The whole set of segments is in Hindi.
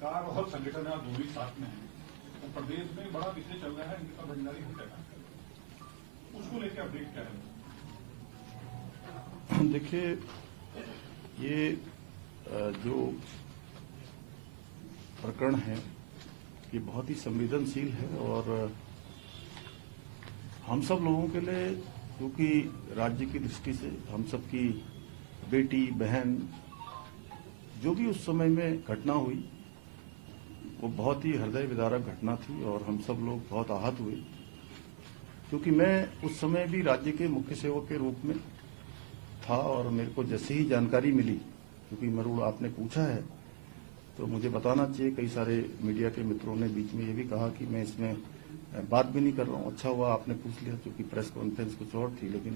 सरकार और संगठन दोनों ही साथ में है, तो प्रदेश में बड़ा विषय चल रहा है इनका भंडारी हत्याकांड, उसको लेकर अपडेट क्या है? देखिए, ये जो प्रकरण है ये बहुत ही संवेदनशील है और हम सब लोगों के लिए, क्योंकि राज्य की दृष्टि से हम सब की बेटी बहन जो भी उस समय में घटना हुई वो बहुत ही हृदय विदारक घटना थी और हम सब लोग बहुत आहत हुए, क्योंकि मैं उस समय भी राज्य के मुख्य सेवक के रूप में था और मेरे को जैसे ही जानकारी मिली, क्योंकि मरुड़ आपने पूछा है तो मुझे बताना चाहिए, कई सारे मीडिया के मित्रों ने बीच में ये भी कहा कि मैं इसमें बात भी नहीं कर रहा हूँ। अच्छा हुआ आपने पूछ लिया, क्योंकि प्रेस कॉन्फ्रेंस कुछ और थी, लेकिन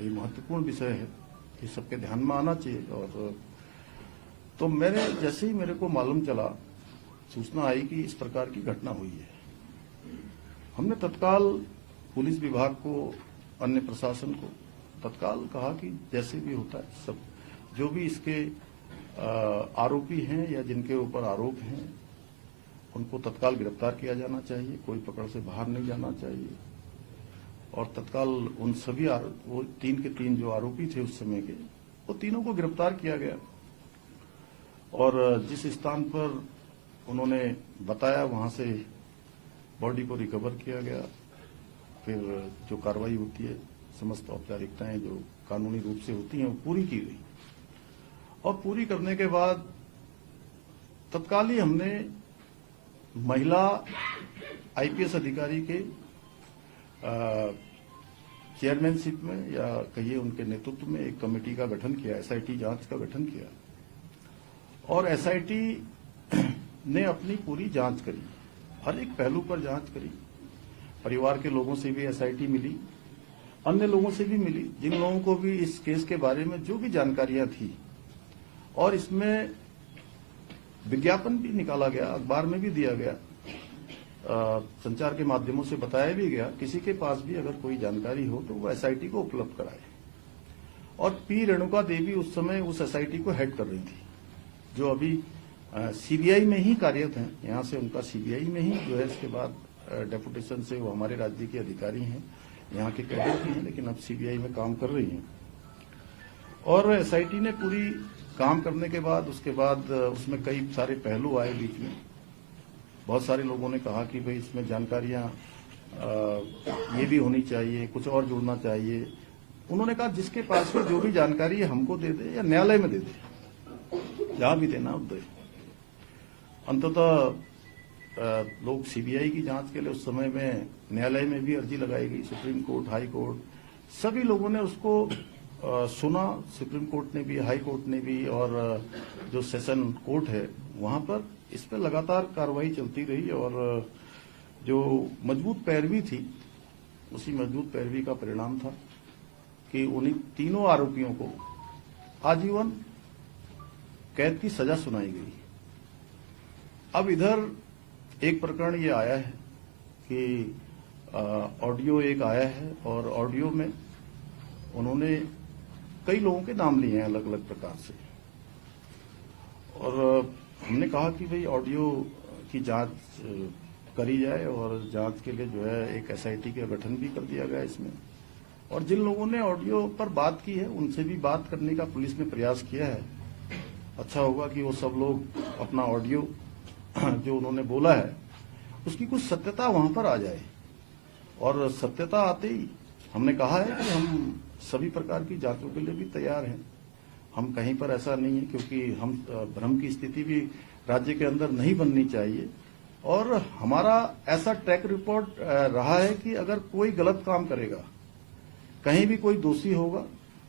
ये महत्वपूर्ण विषय है, ये सबके ध्यान में आना चाहिए। और तो मैंने जैसे ही मेरे को मालूम चला, सूचना आई कि इस प्रकार की घटना हुई है, हमने तत्काल पुलिस विभाग को, अन्य प्रशासन को तत्काल कहा कि जैसे भी होता है सब जो भी इसके आरोपी हैं या जिनके ऊपर आरोप हैं उनको तत्काल गिरफ्तार किया जाना चाहिए, कोई पकड़ से बाहर नहीं जाना चाहिए। और तत्काल उन सभी वो 3 के 3 जो आरोपी थे उस समय के, वो तीनों को गिरफ्तार किया गया और जिस स्थान पर उन्होंने बताया वहां से बॉडी को रिकवर किया गया। फिर जो कार्रवाई होती है, समस्त औपचारिकताएं जो कानूनी रूप से होती हैं वो पूरी की गई और पूरी करने के बाद तत्काल ही हमने महिला आईपीएस अधिकारी के चेयरमैनशिप में या कहिए उनके नेतृत्व में एक कमेटी का गठन किया, एसआईटी जांच का गठन किया और एसआईटी ने अपनी पूरी जांच करी, हर एक पहलू पर जांच करी। परिवार के लोगों से भी एसआईटी मिली, अन्य लोगों से भी मिली, जिन लोगों को भी इस केस के बारे में जो भी जानकारियां थी, और इसमें विज्ञापन भी निकाला गया, अखबार में भी दिया गया, संचार के माध्यमों से बताया भी गया, किसी के पास भी अगर कोई जानकारी हो तो वो एसआईटी को उपलब्ध कराए। और पी रेणुका देवी उस समय उस एसआईटी को हेड कर रही थी, जो अभी सीबीआई में ही कार्यरत हैं। यहाँ से उनका सीबीआई में ही जो है, इसके बाद डेपुटेशन से वो हमारे राज्य के अधिकारी हैं, यहाँ के कैडर भी हैं, लेकिन अब सीबीआई में काम कर रही हैं। और एसआईटी ने पूरी काम करने के बाद उसके बाद उसमें कई सारे पहलू आए बीच में। बहुत सारे लोगों ने कहा कि भाई इसमें जानकारियां ये भी होनी चाहिए, कुछ और जुड़ना चाहिए। उन्होंने कहा जिसके पास भी जो भी जानकारी है हमको दे दे या न्यायालय में दे दे, जहां भी देना दे। अंततः लोग सीबीआई की जांच के लिए उस समय में न्यायालय में भी अर्जी लगाई गई, सुप्रीम कोर्ट, हाई कोर्ट, सभी लोगों ने उसको सुना। सुप्रीम कोर्ट ने भी, हाई कोर्ट ने भी, और जो सेशन कोर्ट है वहां पर इस पर लगातार कार्रवाई चलती रही और जो मजबूत पैरवी थी, उसी मजबूत पैरवी का परिणाम था कि उन्हीं तीनों आरोपियों को आजीवन कैद की सजा सुनाई गई। अब इधर एक प्रकरण ये आया है कि ऑडियो एक आया है और ऑडियो में उन्होंने कई लोगों के नाम लिए हैं अलग अलग प्रकार से, और हमने कहा कि भाई ऑडियो की जांच करी जाए और जांच के लिए जो है एक एसआईटी का गठन भी कर दिया गया इसमें। और जिन लोगों ने ऑडियो पर बात की है उनसे भी बात करने का पुलिस ने प्रयास किया है। अच्छा होगा कि वो सब लोग अपना ऑडियो जो उन्होंने बोला है उसकी कुछ सत्यता वहां पर आ जाए, और सत्यता आते ही हमने कहा है कि हम सभी प्रकार की जांचों के लिए भी तैयार हैं। हम कहीं पर ऐसा नहीं है, क्योंकि हम भ्रम की स्थिति भी राज्य के अंदर नहीं बननी चाहिए, और हमारा ऐसा ट्रैक रिपोर्ट रहा है कि अगर कोई गलत काम करेगा, कहीं भी कोई दोषी होगा,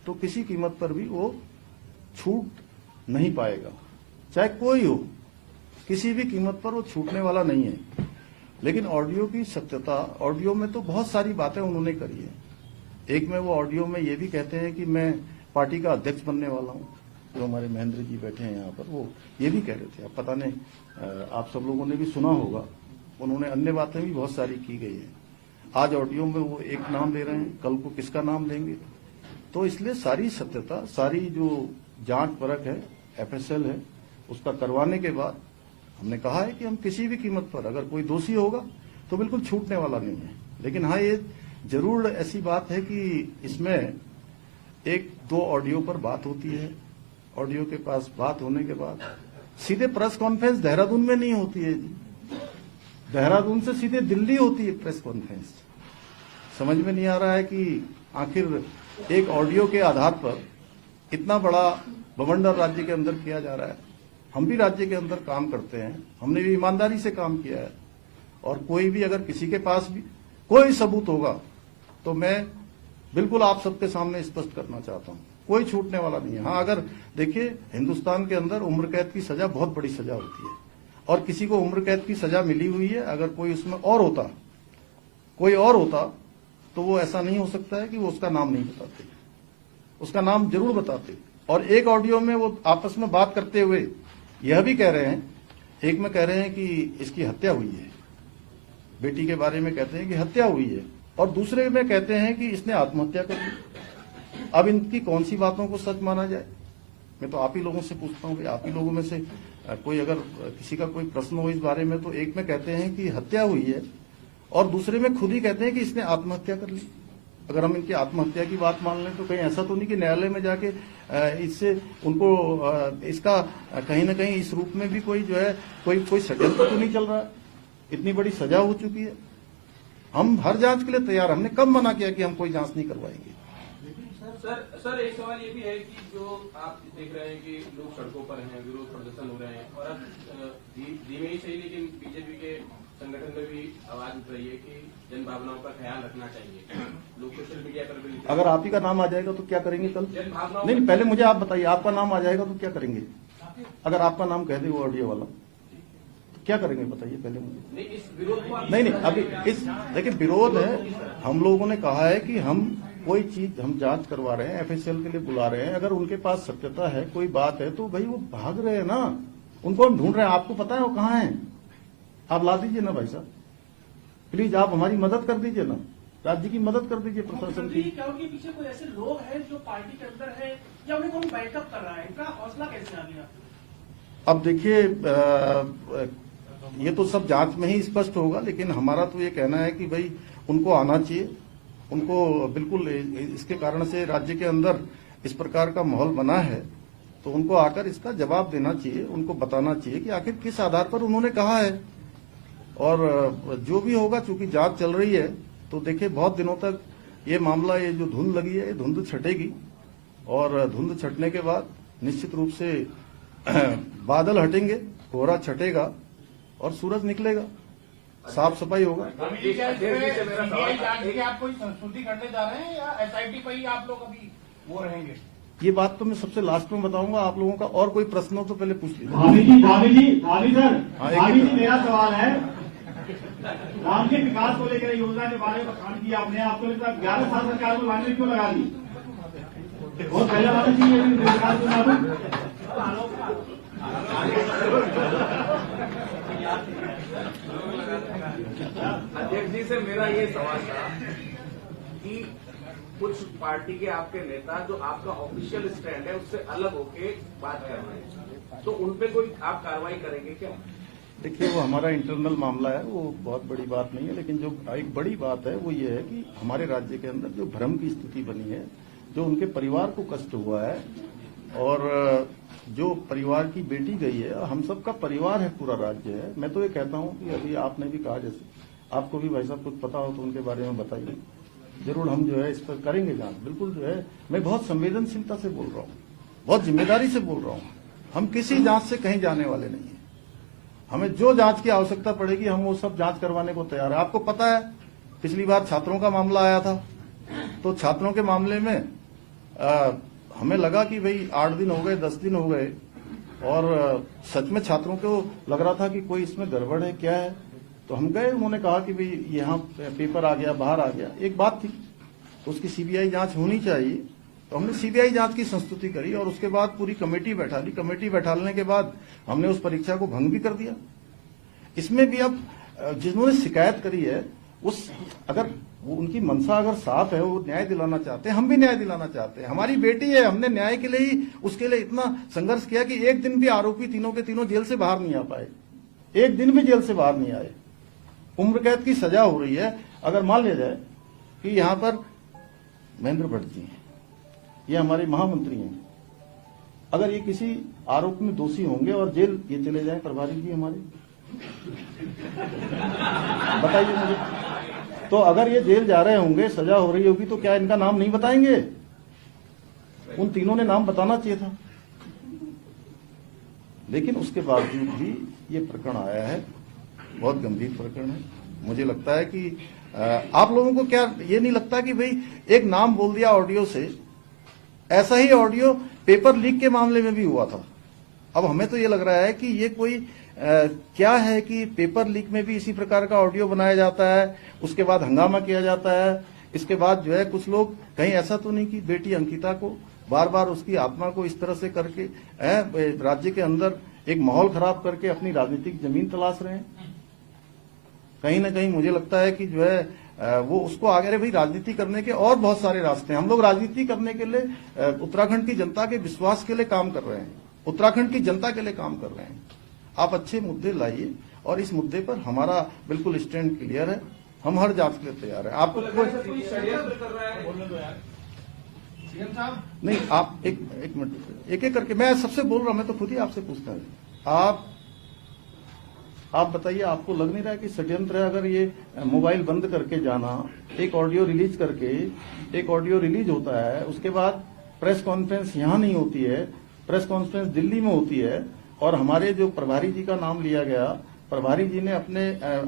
तो किसी कीमत पर भी वो छूट नहीं पाएगा, चाहे कोई हो, किसी भी कीमत पर वो छूटने वाला नहीं है। लेकिन ऑडियो की सत्यता, ऑडियो में तो बहुत सारी बातें उन्होंने करी है। एक में वो ऑडियो में ये भी कहते हैं कि मैं पार्टी का अध्यक्ष बनने वाला हूं, जो हमारे महेंद्र जी बैठे हैं यहाँ पर, वो ये भी कह रहे थे। अब पता नहीं, आप सब लोगों ने भी सुना होगा, उन्होंने अन्य बातें भी बहुत सारी की गई है। आज ऑडियो में वो एक नाम ले रहे हैं, कल को किसका नाम लेंगे। तो इसलिए सारी सत्यता, सारी जो जांच परख है, एफएसएल है, उसका करवाने के बाद हमने कहा है कि हम किसी भी कीमत पर अगर कोई दोषी होगा तो बिल्कुल छूटने वाला नहीं है। लेकिन हाँ, ये जरूर ऐसी बात है कि इसमें एक दो ऑडियो पर बात होती है, ऑडियो के पास बात होने के बाद सीधे प्रेस कॉन्फ्रेंस देहरादून में नहीं होती है जी, देहरादून से सीधे दिल्ली होती है प्रेस कॉन्फ्रेंस। समझ में नहीं आ रहा है कि आखिर एक ऑडियो के आधार पर इतना बड़ा बवंडर राज्य के अंदर किया जा रहा है। हम भी राज्य के अंदर काम करते हैं, हमने भी ईमानदारी से काम किया है, और कोई भी अगर किसी के पास भी कोई सबूत होगा तो मैं बिल्कुल आप सबके सामने स्पष्ट करना चाहता हूं, कोई छूटने वाला नहीं है। हाँ, अगर देखिए हिंदुस्तान के अंदर उम्र कैद की सजा बहुत बड़ी सजा होती है, और किसी को उम्र कैद की सजा मिली हुई है, अगर कोई उसमें और होता, कोई और होता, तो वो ऐसा नहीं हो सकता है कि वो उसका नाम नहीं बताते, उसका नाम जरूर बताते। और एक ऑडियो में वो आपस में बात करते हुए यह भी कह रहे हैं, एक में कह रहे हैं कि इसकी हत्या हुई है, बेटी के बारे में कहते हैं कि हत्या हुई है, और दूसरे में कहते हैं कि इसने आत्महत्या कर ली। अब इनकी कौन सी बातों को सच माना जाए? मैं तो आप ही लोगों से पूछता हूँ कि आप ही लोगों में से कोई अगर किसी का कोई प्रश्न हो इस बारे में, तो एक में कहते हैं कि हत्या हुई है और दूसरे में खुद ही कहते हैं कि इसने आत्महत्या कर ली। अगर हम इनकी आत्महत्या की बात मान लें तो कहीं ऐसा तो नहीं कि न्यायालय में जाके इससे उनको इसका कहीं ना कहीं इस रूप में भी कोई जो है कोई षड्यंत्र तो नहीं चल रहा है? इतनी बड़ी सजा हो चुकी है, हम हर जांच के लिए तैयार। हमने कब मना किया कि हम कोई जांच नहीं करवाएंगे? सर एक सवाल ये भी है कि जो आप देख रहे हैं कि लोग सड़कों पर हैं, विरोध प्रदर्शन हो रहे हैं, और अब धीमे ही सही लेकिन बीजेपी के संगठन में भी आवाज उठ रही है कि जन भावनाओं का ख्याल रखना चाहिए। लोग सोशल मीडिया पर भी अगर आप ही का नाम आ जाएगा तो क्या करेंगे कल? जन भावनाओं नहीं, पहले मुझे आप बताइए, आपका नाम आ जाएगा तो क्या करेंगे? अगर आपका नाम कह दे वो ऑडियो वाला, तो क्या करेंगे बताइए पहले मुझे। नहीं, इस विरोध को नहीं, अभी इस देखिए विरोध है, हम लोगों ने कहा है कि हम कोई चीज हम जांच करवा रहे हैं, एफएसएल के लिए बुला रहे हैं, अगर उनके पास सत्यता है, कोई बात है, तो भाई वो भाग रहे हैं ना, उनको हम ढूंढ रहे हैं। आपको पता है वो कहाँ है? आप ला दीजिए ना भाई साहब, प्लीज आप हमारी मदद कर दीजिए ना, राज्य की मदद कर दीजिए प्रशासन की। क्या उनके पीछे कोई ऐसे लोग हैं जो पार्टी के अंदर है या उन्हें कोई बैकअप कर रहा है? इनका हौसला कैसे आ गया? अब देखिए ये तो सब जांच में ही स्पष्ट होगा, लेकिन हमारा तो ये कहना है कि भाई उनको आना चाहिए, उनको बिल्कुल इसके कारण से राज्य के अंदर इस प्रकार का माहौल बना है, तो उनको आकर इसका जवाब देना चाहिए, उनको बताना चाहिए कि आखिर किस आधार पर उन्होंने कहा है। और जो भी होगा, चूंकि जांच चल रही है, तो देखिए बहुत दिनों तक ये मामला, ये जो धुंध लगी है, ये धुंध छटेगी, और धुंध छटने के बाद निश्चित रूप से बादल हटेंगे, कोहरा छटेगा और सूरज निकलेगा, साफ सफाई होगा। आप कोई संस्तुति करने जा रहे हैं या एसआईटी पर ही आप लोग अभी वो रहेंगे? ये बात तो मैं सबसे लास्ट में बताऊंगा आप लोगों का, और कोई प्रश्न हो तो पहले पूछ लीजिए। भाभी सर, हाँ, भाभी जी मेरा सवाल है, राम के विकास को लेकर योजना के बारे में काम किया आपने, आपको लगता है 11 साल सरकार को लाने क्यों लगा दी? बहुत पहले वाला चाहिए विकास को लागू। अध्यक्ष जी से मेरा ये सवाल था कि कुछ पार्टी के आपके नेता जो आपका ऑफिशियल स्टैंड है उससे अलग होके बात कर रहे हैं, तो उन पे कोई आप कार्रवाई करेंगे क्या? देखिए वो हमारा इंटरनल मामला है, वो बहुत बड़ी बात नहीं है, लेकिन जो एक बड़ी बात है वो ये है कि हमारे राज्य के अंदर जो भ्रम की स्थिति बनी है, जो उनके परिवार को कष्ट हुआ है, और जो परिवार की बेटी गई है, हम सबका परिवार है, पूरा राज्य है। मैं तो ये कहता हूँ कि अभी आपने भी कहा, जैसे आपको भी भाई साहब कुछ पता हो तो उनके बारे में बताइए, जरूर हम जो है इस पर करेंगे जांच। बिल्कुल जो है मैं बहुत संवेदनशीलता से बोल रहा हूँ, बहुत जिम्मेदारी से बोल रहा हूँ, हम किसी जांच से कहीं जाने वाले नहीं है। हमें जो जांच की आवश्यकता पड़ेगी हम वो सब जांच करवाने को तैयार है। आपको पता है पिछली बार छात्रों का मामला आया था, तो छात्रों के मामले में हमें लगा कि भाई 8 दिन हो गए, 10 दिन हो गए, और सच में छात्रों को लग रहा था कि कोई इसमें गड़बड़ है, क्या है। तो हम गए, उन्होंने कहा कि भाई यहाँ पेपर आ गया, बाहर आ गया, एक बात थी, तो उसकी सीबीआई जांच होनी चाहिए। तो हमने सीबीआई जांच की संस्तुति करी, और उसके बाद पूरी कमेटी बैठा ली। कमेटी बैठाने के बाद हमने उस परीक्षा को भंग भी कर दिया। इसमें भी अब जिन्होंने शिकायत करी है, उस अगर वो उनकी मंशा अगर साफ है, वो न्याय दिलाना चाहते हैं, हम भी न्याय दिलाना चाहते हैं। हमारी बेटी है, हमने न्याय के लिए ही उसके लिए इतना संघर्ष किया कि एक दिन भी आरोपी तीनों के तीनों जेल से बाहर नहीं आ पाए। एक दिन भी जेल से बाहर नहीं आए। उम्र कैद की सजा हो रही है। अगर मान लिया जाए कि यहाँ पर महेंद्र भट्ट जी हैं, ये हमारे महामंत्री हैं, अगर ये किसी आरोप में दोषी होंगे और जेल ये चले जाएं प्रभारी जी हमारे, बताइए मुझे। तो अगर ये जेल जा रहे होंगे, सजा हो रही होगी, तो क्या इनका नाम नहीं बताएंगे? उन तीनों ने नाम बताना चाहिए था। लेकिन उसके बावजूद भी ये प्रकरण आया है, बहुत गंभीर प्रकरण है। मुझे लगता है कि आप लोगों को क्या ये नहीं लगता कि भाई एक नाम बोल दिया ऑडियो से, ऐसा ही ऑडियो पेपर लीक के मामले में भी हुआ था। अब हमें तो ये लग रहा है कि ये कोई क्या है कि पेपर लीक में भी इसी प्रकार का ऑडियो बनाया जाता है, उसके बाद हंगामा किया जाता है। इसके बाद जो है कुछ लोग कहीं ऐसा तो नहीं कि बेटी अंकिता को बार बार उसकी आत्मा को इस तरह से करके राज्य के अंदर एक माहौल खराब करके अपनी राजनीतिक जमीन तलाश रहे हैं। कहीं ना कहीं मुझे लगता है कि जो है वो उसको आगे रहे। भाई राजनीति करने के और बहुत सारे रास्ते हैं। हम लोग राजनीति करने के लिए उत्तराखंड की जनता के विश्वास के लिए काम कर रहे हैं, उत्तराखंड की जनता के लिए काम कर रहे हैं। आप अच्छे मुद्दे लाइए और इस मुद्दे पर हमारा बिल्कुल स्टैंड क्लियर है। हम हर जांच के लिए तैयार है। आपको कोई षड्यंत्र कर रहा है? बोलने दो यार सीएम साहब। नहीं, आप एक मिनट, एक एक करके मैं सबसे बोल रहा हूं। मैं तो खुद ही आपसे पूछता हूं। आप बताइए, आपको लग नहीं रहा है कि षड्यंत्र है? अगर ये मोबाइल बंद करके जाना, एक ऑडियो रिलीज करके, एक ऑडियो रिलीज होता है, उसके बाद प्रेस कॉन्फ्रेंस यहां नहीं होती है, प्रेस कॉन्फ्रेंस दिल्ली में होती है, और हमारे जो प्रभारी जी का नाम लिया गया, प्रभारी जी ने अपने,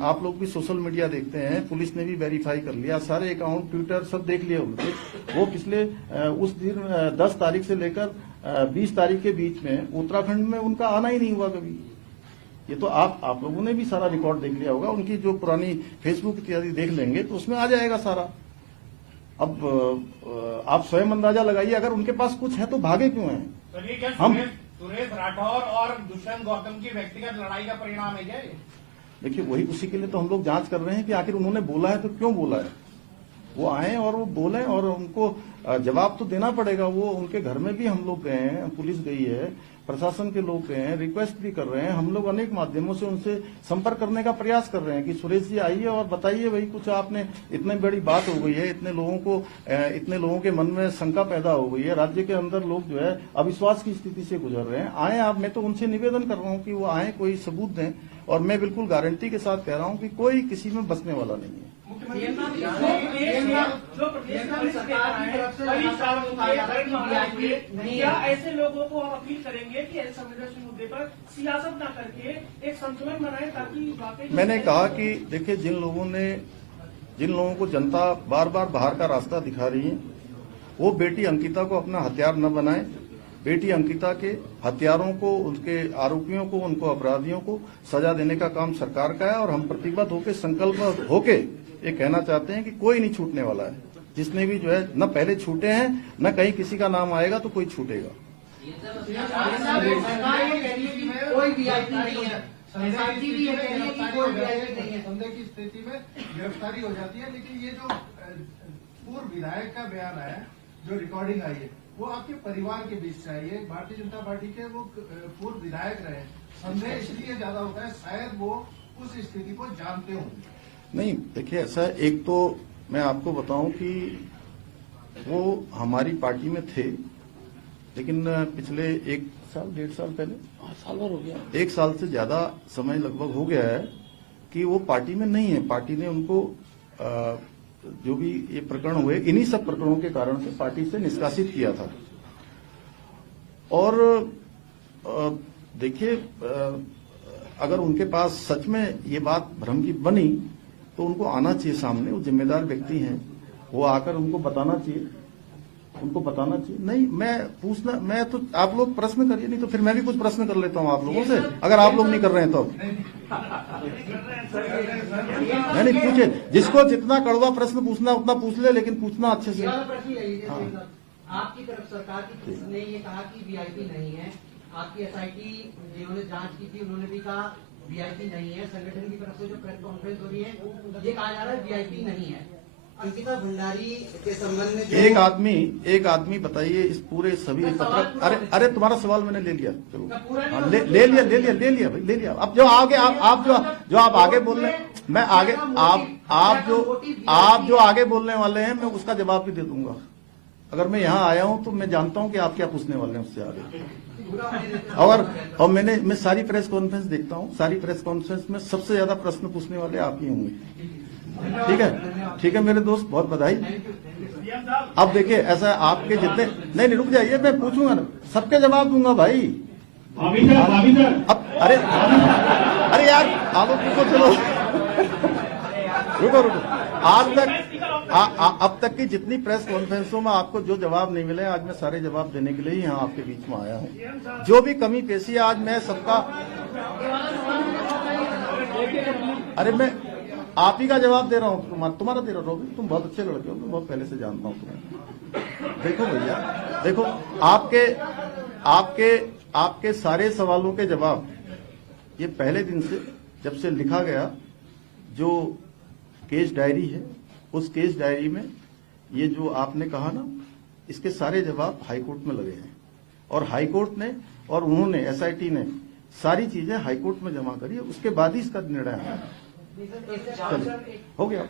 आप लोग भी सोशल मीडिया देखते हैं, पुलिस ने भी वेरीफाई कर लिया, सारे अकाउंट ट्विटर सब देख लिया उनके। वो पिछले उस दिन 10 तारीख से लेकर 20 तारीख के बीच में उत्तराखंड में उनका आना ही नहीं हुआ कभी। ये तो आप लोगों ने भी सारा रिकॉर्ड देख लिया होगा। उनकी जो पुरानी फेसबुक इत्यादि देख लेंगे तो उसमें आ जाएगा सारा। अब आप स्वयं अंदाजा लगाइए, अगर उनके पास कुछ है तो भागे क्यों हैं? तो ये क्या हम सुरेश राठौर और दुष्यंत गौतम की व्यक्तिगत लड़ाई का परिणाम है क्या ये? देखिए, वही उसी के लिए तो हम लोग जांच कर रहे हैं कि आखिर उन्होंने बोला है तो क्यों बोला है। वो आए और वो बोले और उनको जवाब तो देना पड़ेगा। वो उनके घर में भी हम लोग गए हैं, पुलिस गई है, प्रशासन के लोग गए हैं, रिक्वेस्ट भी कर रहे हैं। हम लोग अनेक माध्यमों से उनसे संपर्क करने का प्रयास कर रहे हैं कि सुरेश जी आइए और बताइए भाई कुछ आपने, इतनी बड़ी बात हो गई है, इतने लोगों के मन में शंका पैदा हो गई है, राज्य के अंदर लोग जो है अविश्वास की स्थिति से गुजर रहे हैं। आए आप, मैं तो उनसे निवेदन कर रहा हूँ कि वो आए, कोई सबूत दें, और मैं बिल्कुल गारंटी के साथ कह रहा हूँ कि कोई किसी में बचने वाला नहीं है। क्या ऐसे लोगों को हम अपील करेंगे कि ऐसे संवेदनशील मुद्दे पर सियासत न करके एक संतुलन बनाए, ताकि वाकई। मैंने कहा कि देखिए, जिन लोगों को जनता बार बार बाहर का रास्ता दिखा रही है, वो बेटी अंकिता को अपना हथियार न बनाए। बेटी अंकिता के हत्यारों को, उनके आरोपियों को, उनको अपराधियों को सजा देने का काम सरकार का है। और हम प्रतिबद्ध होकर, संकल्प होके ये कहना चाहते हैं कि कोई नहीं छूटने वाला है। जिसने भी जो है न पहले छूटे हैं, न कहीं किसी का नाम आएगा तो कोई छूटेगा। कोई वीआईपी नहीं है, संधि भी ये कह रही है कि कोई वीआईपी नहीं है। संदेह की स्थिति में गिरफ्तारी हो जाती है। लेकिन ये जो पूर्व विधायक का बयान है, जो रिकॉर्डिंग आई है, वो आपके परिवार के बीच से आई है। भारतीय जनता पार्टी के वो पूर्व विधायक रहे। संदेह इसलिए ज्यादा होता है, शायद वो उस स्थिति को जानते होंगे। नहीं, देखिए ऐसा, एक तो मैं आपको बताऊं कि वो हमारी पार्टी में थे, लेकिन पिछले 1 साल 1.5 साल पहले, साल भर हो गया, 1 साल से ज्यादा समय लगभग हो गया है कि वो पार्टी में नहीं है। पार्टी ने उनको जो भी ये प्रकरण हुए, इन्हीं सब प्रकरणों के कारण से पार्टी से निष्कासित किया था। और देखिए, अगर उनके पास सच में ये बात भ्रम की बनी तो उनको आना चाहिए सामने। वो जिम्मेदार व्यक्ति हैं, वो आकर उनको बताना चाहिए, नहीं मैं तो, आप लोग प्रश्न करिए, नहीं तो फिर मैं भी कुछ प्रश्न कर लेता हूं आप लोगों से, अगर आप लोग नहीं कर रहे हैं तो। नहीं, पूछे, जिसको जितना कड़वा प्रश्न पूछना उतना पूछ ले, लेकिन पूछना अच्छे से। आपकी तरफ सरकार की ने ये कहा कि वीआईपी नहीं है, आपकी एसआईटी जिन्होंने जांच की थी उन्होंने भी कहा वीआईपी नहीं है, संगठन की तरफ से जो प्रेस कॉन्फ्रेंस हो रही है ये कहा जा रहा है वीआईपी नहीं है, अंकिता भंडारी के संबंध में एक आदमी बताइए इस पूरे सभी पत्र अरे तुम्हारा सवाल मैंने ले लिया, चलो ले लिया भाई, ले लिया। अब जो आगे आप आगे बोल रहे हैं, मैं आगे आप जो आगे बोलने वाले हैं मैं उसका जवाब भी दे दूंगा। अगर मैं यहाँ आया हूँ तो मैं जानता हूँ कि आप क्या पूछने वाले हैं उससे आगे। और मैं सारी प्रेस कॉन्फ्रेंस देखता हूँ, सारी प्रेस कॉन्फ्रेंस में सबसे ज्यादा प्रश्न पूछने वाले आप ही होंगे। ठीक है मेरे दोस्त, बहुत बधाई। अब देखिए ऐसा आपके जितने नहीं रुक जाइए, मैं पूछूंगा ना, सबके जवाब दूंगा भाई। अब अरे यार आप पूछो, चलो रुको अब तक की जितनी प्रेस कॉन्फ्रेंसों में आपको जो जवाब नहीं मिले, आज मैं सारे जवाब देने के लिए ही यहाँ आपके बीच में आया हूँ। जो भी कमी पेशी है आज मैं सबका, अरे मैं आप ही का जवाब दे रहा हूँ, तुम्हारा दे रहा हूँ। तुम बहुत अच्छे लड़के हो, मैं बहुत पहले से जानता हूँ तुम्हें। देखो भैया, देखो आपके सारे सवालों के जवाब ये पहले दिन से जब से लिखा गया जो केस डायरी है, उस केस डायरी में ये जो आपने कहा ना, इसके सारे जवाब हाईकोर्ट में लगे हैं। और हाईकोर्ट ने और उन्होंने एसआईटी ने सारी चीजें हाईकोर्ट में जमा करी, उसके बाद ही इसका निर्णय आया। हो गया।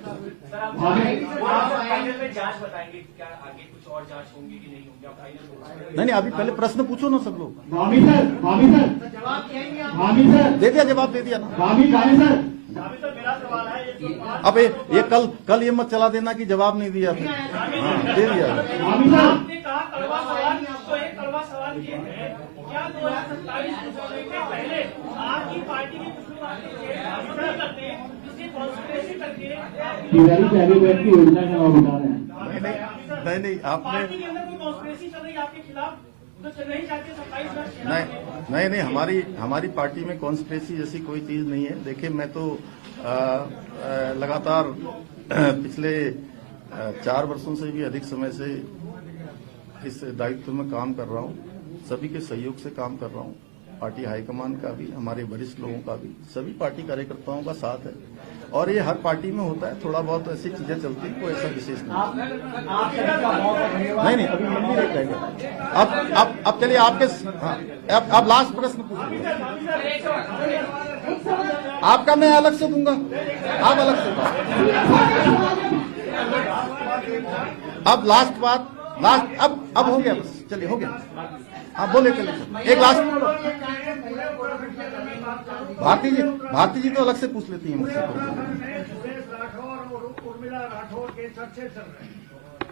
जांच बताएंगे क्या आगे कुछ और जांच होंगी कि नहीं होंगी? नहीं अभी पहले प्रश्न पूछो ना सब लोग। स्वामी सर दे दिया, जवाब दे दिया ना। स्वामी सर मेरा सवाल है, अब ये कल ये मत चला देना कि जवाब नहीं दिया, फिर दे दिया। आपने कहा कड़वा सवाल, तो एक कड़वा सवाल ये है, क्या 2027 चुनाव के पहले आपकी पार्टी के कुछ लोग करते हैं जिसकी कॉन्स्पिरेसी करके की योजना का नाम बता रहे हैं? नहीं आपने पार्टी के अंदर कोई कॉन्स्पिरेसी चल रही है आपके खिलाफ, तो नहीं चाहते 27 नहीं हमारी पार्टी में कॉन्स्पिरेसी जैसी कोई चीज नहीं है। देखिए मैं तो लगातार पिछले 4 वर्षों से भी अधिक समय से इस दायित्व में काम कर रहा हूँ, सभी के सहयोग से काम कर रहा हूँ। पार्टी हाईकमान का भी, हमारे वरिष्ठ लोगों का भी, सभी पार्टी कार्यकर्ताओं का साथ है। और ये हर पार्टी में होता है, थोड़ा बहुत ऐसी चीजें चलती हैं, कोई ऐसा विशेष नहीं अभी हम नहीं रहेंगे। अब चलिए आपके, हाँ अब लास्ट प्रश्न पूछिए। आपका मैं अलग से दूंगा, आप अलग से। अब लास्ट बात, अब हो गया, बस चलिए हो गया। आप बोले चलिए एक लास्ट। भारती जी तो अलग से पूछ लेती हैं मुझसे। सुरेश राठौर और उर्मिला राठौर के चर्चे चल रहे हैं,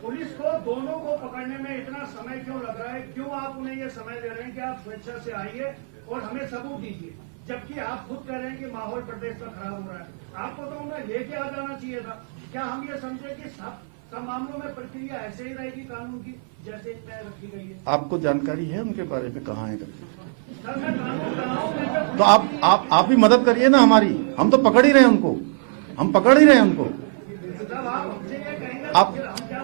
पुलिस को दोनों को पकड़ने में इतना समय क्यों लग रहा है? क्यों आप उन्हें ये समय दे रहे हैं कि आप स्वेच्छा से आइए और हमें सबूत दीजिए, जबकि आप खुद कह रहे हैं कि माहौल प्रदेश का खराब हो रहा है? आपको तो उन्हें लेके आ जाना चाहिए था। क्या हम ये समझे कि सब मामलों में प्रक्रिया ऐसे ही रहेगी कानून की जैसे तय रखी गई है? आपको जानकारी है उनके बारे में, कहाँ है करके? सर मैं कानून बनाऊं, तो आप भी मदद करिए ना हमारी। हम तो पकड़ ही रहे हैं उनको, हम पकड़ ही रहे हैं उनको। आप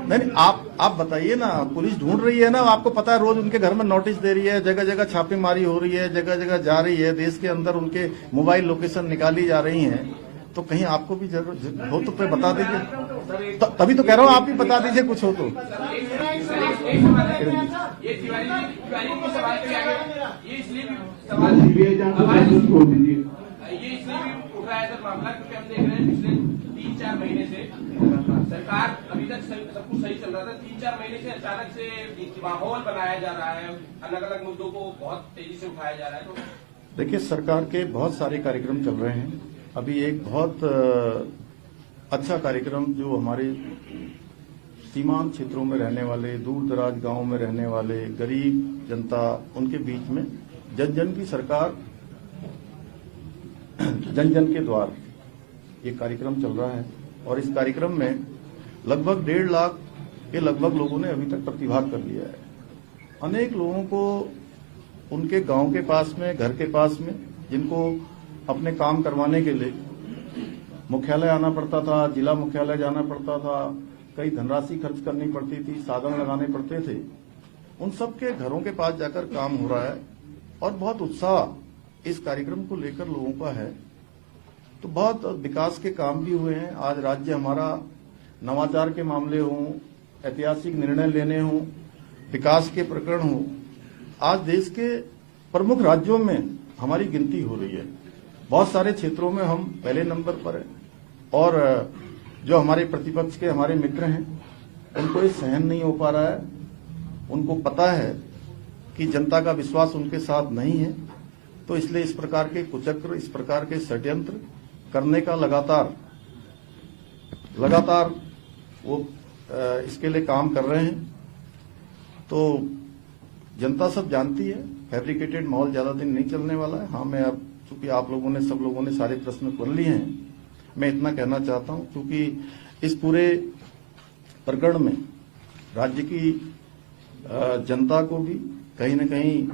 नहीं आप बताइए ना, पुलिस ढूंढ रही है ना, आपको पता है रोज उनके घर में नोटिस दे रही है, जगह जगह छापेमारी हो रही है, जगह जगह जा रही है, देश के अंदर उनके मोबाइल लोकेशन निकाली जा रही है। तो कहीं आपको भी जरूर हो तो बता दीजिए, तभी तो कह रहा हूँ आप भी बता दीजिए कुछ हो तो। मामला क्योंकि हम देख रहे हैं पिछले 3-4 महीने से सरकार अभी तक सब कुछ सही चल रहा था, 3-4 महीने से अचानक से माहौल बनाया जा रहा है, अलग अलग मुद्दों को बहुत तेजी से उठाया जा रहा है। तो देखिए सरकार के बहुत सारे कार्यक्रम चल रहे हैं। अभी एक बहुत अच्छा कार्यक्रम जो हमारे सीमांत क्षेत्रों में रहने वाले, दूर दराज गांवों में रहने वाले गरीब जनता, उनके बीच में जन जन की सरकार, जन जन के द्वार, ये कार्यक्रम चल रहा है। और इस कार्यक्रम में लगभग 1.5 लाख के लगभग लोगों ने अभी तक प्रतिभाग कर लिया है। अनेक लोगों को उनके गांव के पास में, घर के पास में, जिनको अपने काम करवाने के लिए मुख्यालय आना पड़ता था, जिला मुख्यालय जाना पड़ता था, कई धनराशि खर्च करनी पड़ती थी, साधन लगाने पड़ते थे, उन सब के घरों के पास जाकर काम हो रहा है। और बहुत उत्साह इस कार्यक्रम को लेकर लोगों का है। तो बहुत विकास के काम भी हुए हैं। आज राज्य हमारा नवाचार के मामले हों, ऐतिहासिक निर्णय लेने हों, विकास के प्रकरण हों, आज देश के प्रमुख राज्यों में हमारी गिनती हो रही है। बहुत सारे क्षेत्रों में हम पहले नंबर पर हैं और जो हमारे प्रतिपक्ष के हमारे मित्र हैं उनको ये सहन नहीं हो पा रहा है। उनको पता है कि जनता का विश्वास उनके साथ नहीं है, तो इसलिए इस प्रकार के कुचक्र, इस प्रकार के षड्यंत्र करने का लगातार वो इसके लिए काम कर रहे हैं। तो जनता सब जानती है, फैब्रिकेटेड माहौल ज्यादा दिन नहीं चलने वाला है। हाँ, मैं अब चूंकि आप लोगों ने, सब लोगों ने सारे प्रश्न कर लिए हैं, मैं इतना कहना चाहता हूं क्योंकि इस पूरे प्रकरण में राज्य की जनता को भी कहीं न कहीं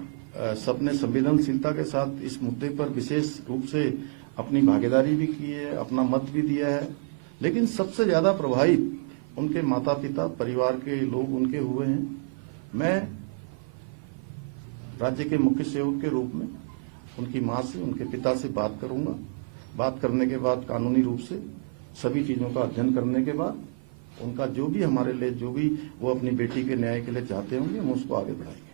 सबने संवेदनशीलता के साथ इस मुद्दे पर विशेष रूप से अपनी भागीदारी भी की है, अपना मत भी दिया है। लेकिन सबसे ज्यादा प्रभावित उनके माता पिता, परिवार के लोग उनके हुए हैं। मैं राज्य के मुख्य सेवक के रूप में उनकी मां से, उनके पिता से बात करूंगा। बात करने के बाद कानूनी रूप से सभी चीजों का अध्ययन करने के बाद उनका जो भी हमारे लिए, जो भी वो अपनी बेटी के न्याय के लिए चाहते होंगे, हम उसको आगे बढ़ाएंगे।